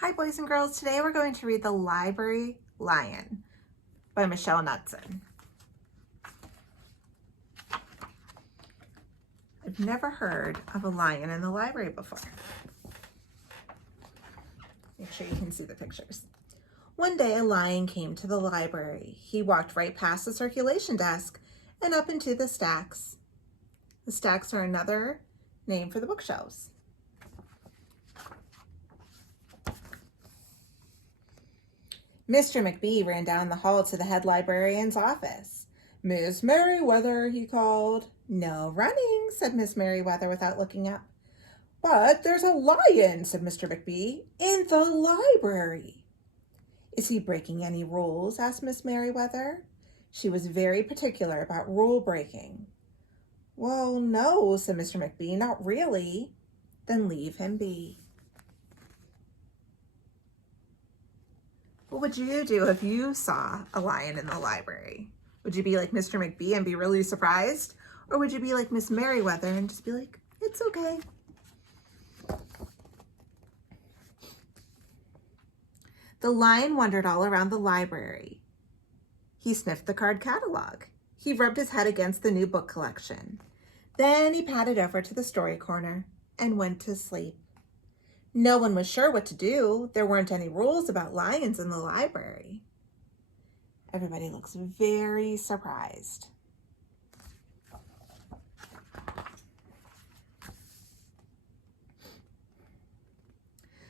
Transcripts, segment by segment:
Hi boys and girls, today we're going to read The Library Lion by Michelle Knudsen. I've never heard of a lion in the library before. Make sure you can see the pictures. One day a lion came to the library. He walked right past the circulation desk and up into the stacks. The stacks are another name for the bookshelves. Mr. McBee ran down the hall to the head librarian's office. "Miss Merriweather," he called. "No running," said Miss Merriweather without looking up. "But there's a lion," said Mr. McBee, "in the library." "Is he breaking any rules?" asked Miss Merriweather. She was very particular about rule breaking. "Well, no," said Mr. McBee, "not really." "Then leave him be." What would you do if you saw a lion in the library? Would you be like Mr. McBee and be really surprised? Or would you be like Miss Merriweather and just be like, it's okay? The lion wandered all around the library. He sniffed the card catalog. He rubbed his head against the new book collection. Then he padded over to the story corner and went to sleep. No one was sure what to do. There weren't any rules about lions in the library. Everybody looks very surprised.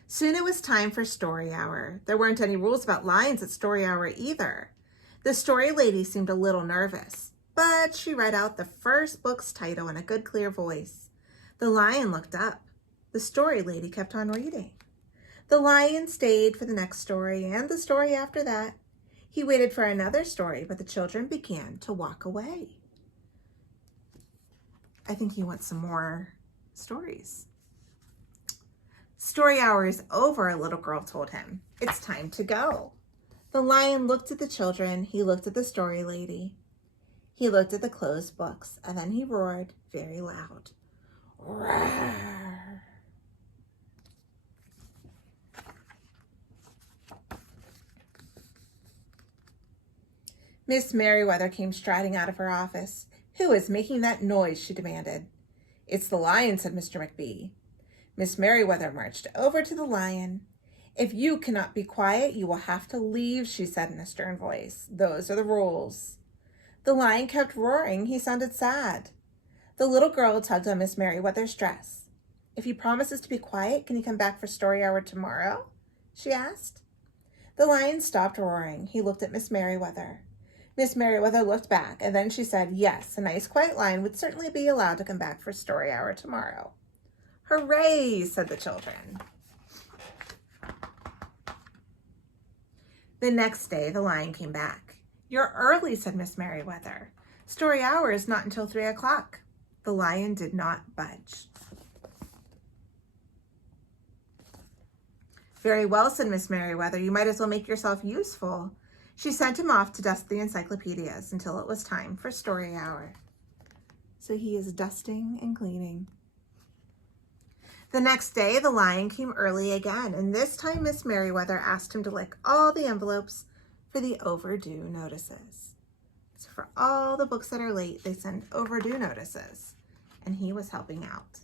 Soon it was time for story hour. There weren't any rules about lions at story hour either. The story lady seemed a little nervous, but she read out the first book's title in a good, clear voice. The lion looked up. The story lady kept on reading. The lion stayed for the next story and the story after that. He waited for another story, but the children began to walk away. I think he wants some more stories. "Story hour is over," a little girl told him. "It's time to go." The lion looked at the children. He looked at the story lady. He looked at the closed books, and then he roared very loud. Roar! Miss Merriweather came striding out of her office. "Who is making that noise?" she demanded. "It's the lion," said Mr. McBee. Miss Merriweather marched over to the lion. "If you cannot be quiet, you will have to leave," she said in a stern voice. "Those are the rules." The lion kept roaring. He sounded sad. The little girl tugged on Miss Merriweather's dress. "If he promises to be quiet, can he come back for story hour tomorrow?" she asked. The lion stopped roaring. He looked at Miss Merriweather. Miss Merriweather looked back, and then she said, yes, a nice quiet lion would certainly be allowed to come back for story hour tomorrow. "Hooray!" said the children. The next day, the lion came back. "You're early," said Miss Merriweather. "Story hour is not until 3 o'clock. The lion did not budge. "Very well," said Miss Merriweather. "You might as well make yourself useful." She sent him off to dust the encyclopedias until it was time for story hour. So he is dusting and cleaning. The next day, the lion came early again, and this time Miss Merriweather asked him to lick all the envelopes for the overdue notices. So for all the books that are late, they send overdue notices, and he was helping out.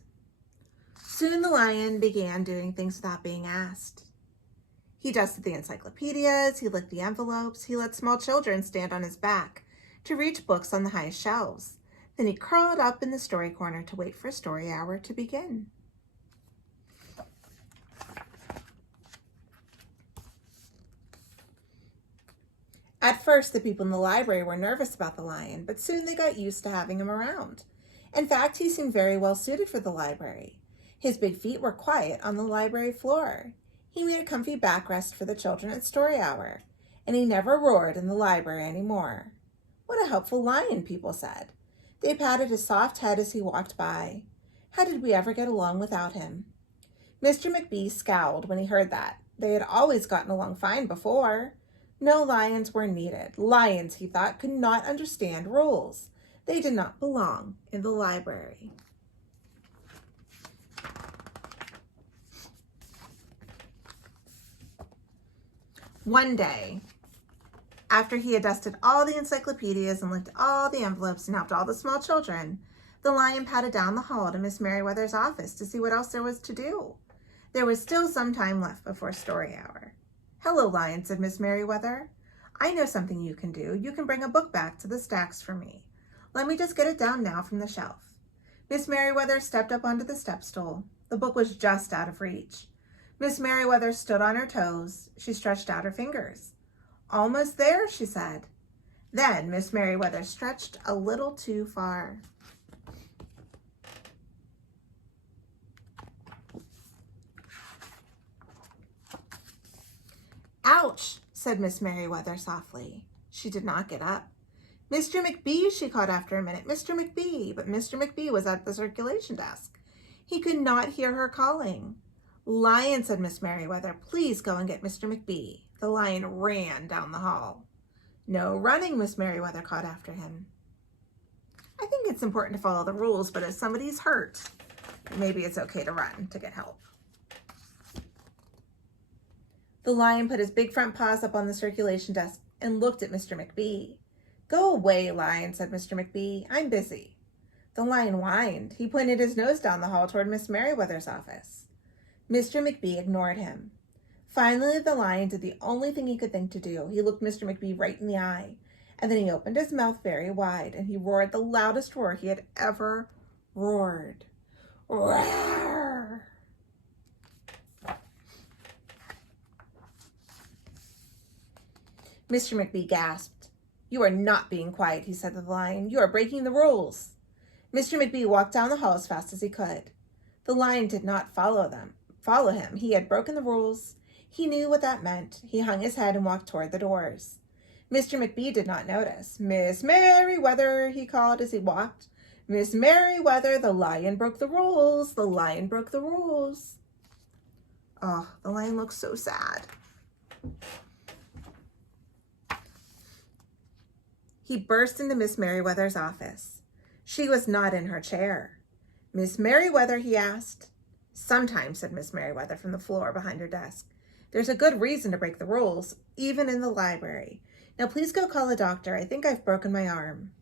Soon the lion began doing things without being asked. He dusted the encyclopedias, he licked the envelopes, he let small children stand on his back to reach books on the highest shelves. Then he curled up in the story corner to wait for story hour to begin. At first, the people in the library were nervous about the lion, but soon they got used to having him around. In fact, he seemed very well suited for the library. His big feet were quiet on the library floor. He made a comfy backrest for the children at story hour, and he never roared in the library anymore. What a helpful lion, people said. They patted his soft head as he walked by. How did we ever get along without him? Mr. McBee scowled when he heard that. They had always gotten along fine before. No lions were needed. Lions, he thought, could not understand rules. They did not belong in the library. One day, after he had dusted all the encyclopedias and licked all the envelopes and helped all the small children, the lion padded down the hall to Miss Merriweather's office to see what else there was to do. There was still some time left before story hour. "Hello, Lion," said Miss Merriweather. "I know something you can do. You can bring a book back to the stacks for me. Let me just get it down now from the shelf." Miss Merriweather stepped up onto the step stool. The book was just out of reach. Miss Merriweather stood on her toes. She stretched out her fingers. "Almost there," she said. Then Miss Merriweather stretched a little too far. "Ouch," said Miss Merriweather softly. She did not get up. "Mr. McBee," she called after a minute. "Mr. McBee." But Mr. McBee was at the circulation desk. He could not hear her calling. "Lion," said Miss Merriweather, "please go and get Mr. McBee." The lion ran down the hall. "No running," Miss Merriweather called after him. I think it's important to follow the rules, but if somebody's hurt, maybe it's okay to run to get help. The lion put his big front paws up on the circulation desk and looked at Mr. McBee. "Go away, Lion," said Mr. McBee. "I'm busy." The lion whined. He pointed his nose down the hall toward Miss Merriweather's office. Mr. McBee ignored him. Finally, the lion did the only thing he could think to do. He looked Mr. McBee right in the eye, and then he opened his mouth very wide, and he roared the loudest roar he had ever roared. Roar! Mr. McBee gasped. "You are not being quiet," he said to the lion. "You are breaking the rules." Mr. McBee walked down the hall as fast as he could. The lion did not follow him. He had broken the rules. He knew what that meant. He hung his head and walked toward the doors. Mr. McBee did not notice. "Miss Merriweather," he called as he walked. "Miss Merriweather, the lion broke the rules. The lion broke the rules." Oh, the lion looked so sad. He burst into Miss Merriweather's office. She was not in her chair. "Miss Merriweather," he asked. "Sometimes," said Miss Merriweather from the floor behind her desk. "There's a good reason to break the rules, even in the library. Now please go call a doctor. I think I've broken my arm."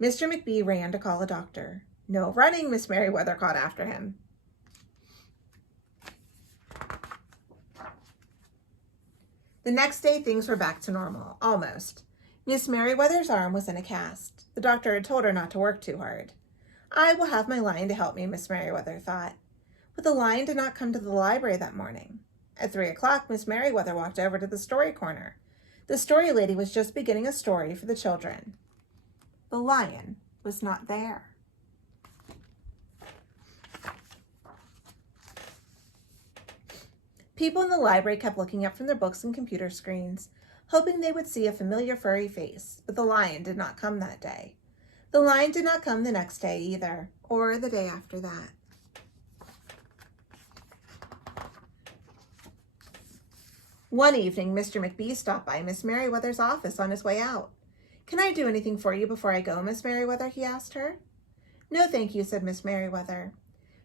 Mr. McBee ran to call a doctor. "No running," Miss Merriweather called after him. The next day, things were back to normal, almost. Miss Merriweather's arm was in a cast. The doctor had told her not to work too hard. "I will have my lion to help me," Miss Merriweather thought. But the lion did not come to the library that morning. At 3 o'clock, Miss Merriweather walked over to the story corner. The story lady was just beginning a story for the children. The lion was not there. People in the library kept looking up from their books and computer screens, hoping they would see a familiar furry face, but the lion did not come that day. The lion did not come the next day either, or the day after that. One evening, Mr. McBee stopped by Miss Merriweather's office on his way out. "Can I do anything for you before I go, Miss Merriweather?" he asked her. "No, thank you," said Miss Merriweather.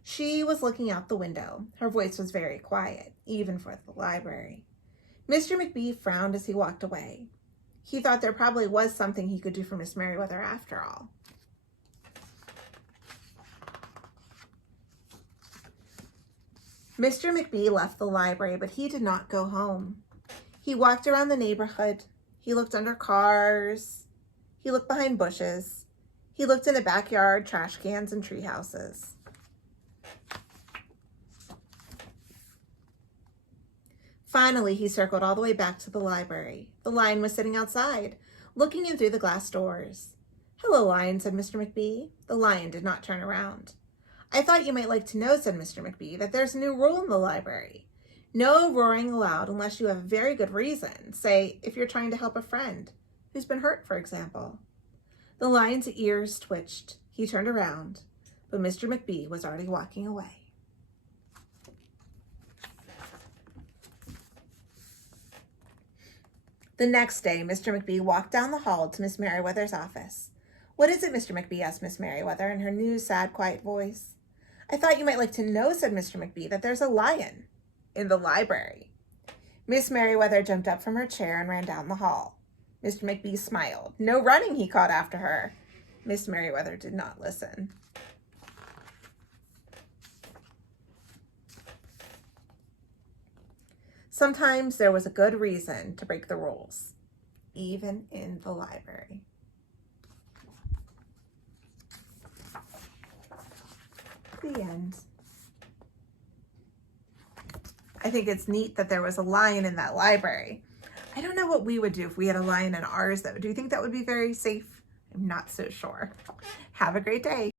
She was looking out the window. Her voice was very quiet, even for the library. Mr. McBee frowned as he walked away. He thought there probably was something he could do for Miss Merriweather after all. Mr. McBee left the library, but he did not go home. He walked around the neighborhood. He looked under cars. He looked behind bushes. He looked in the backyard, trash cans, and tree houses. Finally, he circled all the way back to the library. The lion was sitting outside, looking in through the glass doors. "Hello, Lion," said Mr. McBee. The lion did not turn around. "I thought you might like to know," said Mr. McBee, "that there's a new rule in the library. No roaring allowed unless you have a very good reason. Say, if you're trying to help a friend who's been hurt, for example." The lion's ears twitched. He turned around, but Mr. McBee was already walking away. The next day, Mr. McBee walked down the hall to Miss Merriweather's office. "What is it, Mr. McBee?" asked Miss Merriweather in her new, sad, quiet voice. "I thought you might like to know," said Mr. McBee, "that there's a lion in the library." Miss Merriweather jumped up from her chair and ran down the hall. Mr. McBee smiled. No running, he called after her. Miss Merriweather did not listen. Sometimes there was a good reason to break the rules, even in the library. The end. I think it's neat that there was a lion in that library. I don't know what we would do if we had a lion in ours, though. Do you think that would be very safe? I'm not so sure. Have a great day.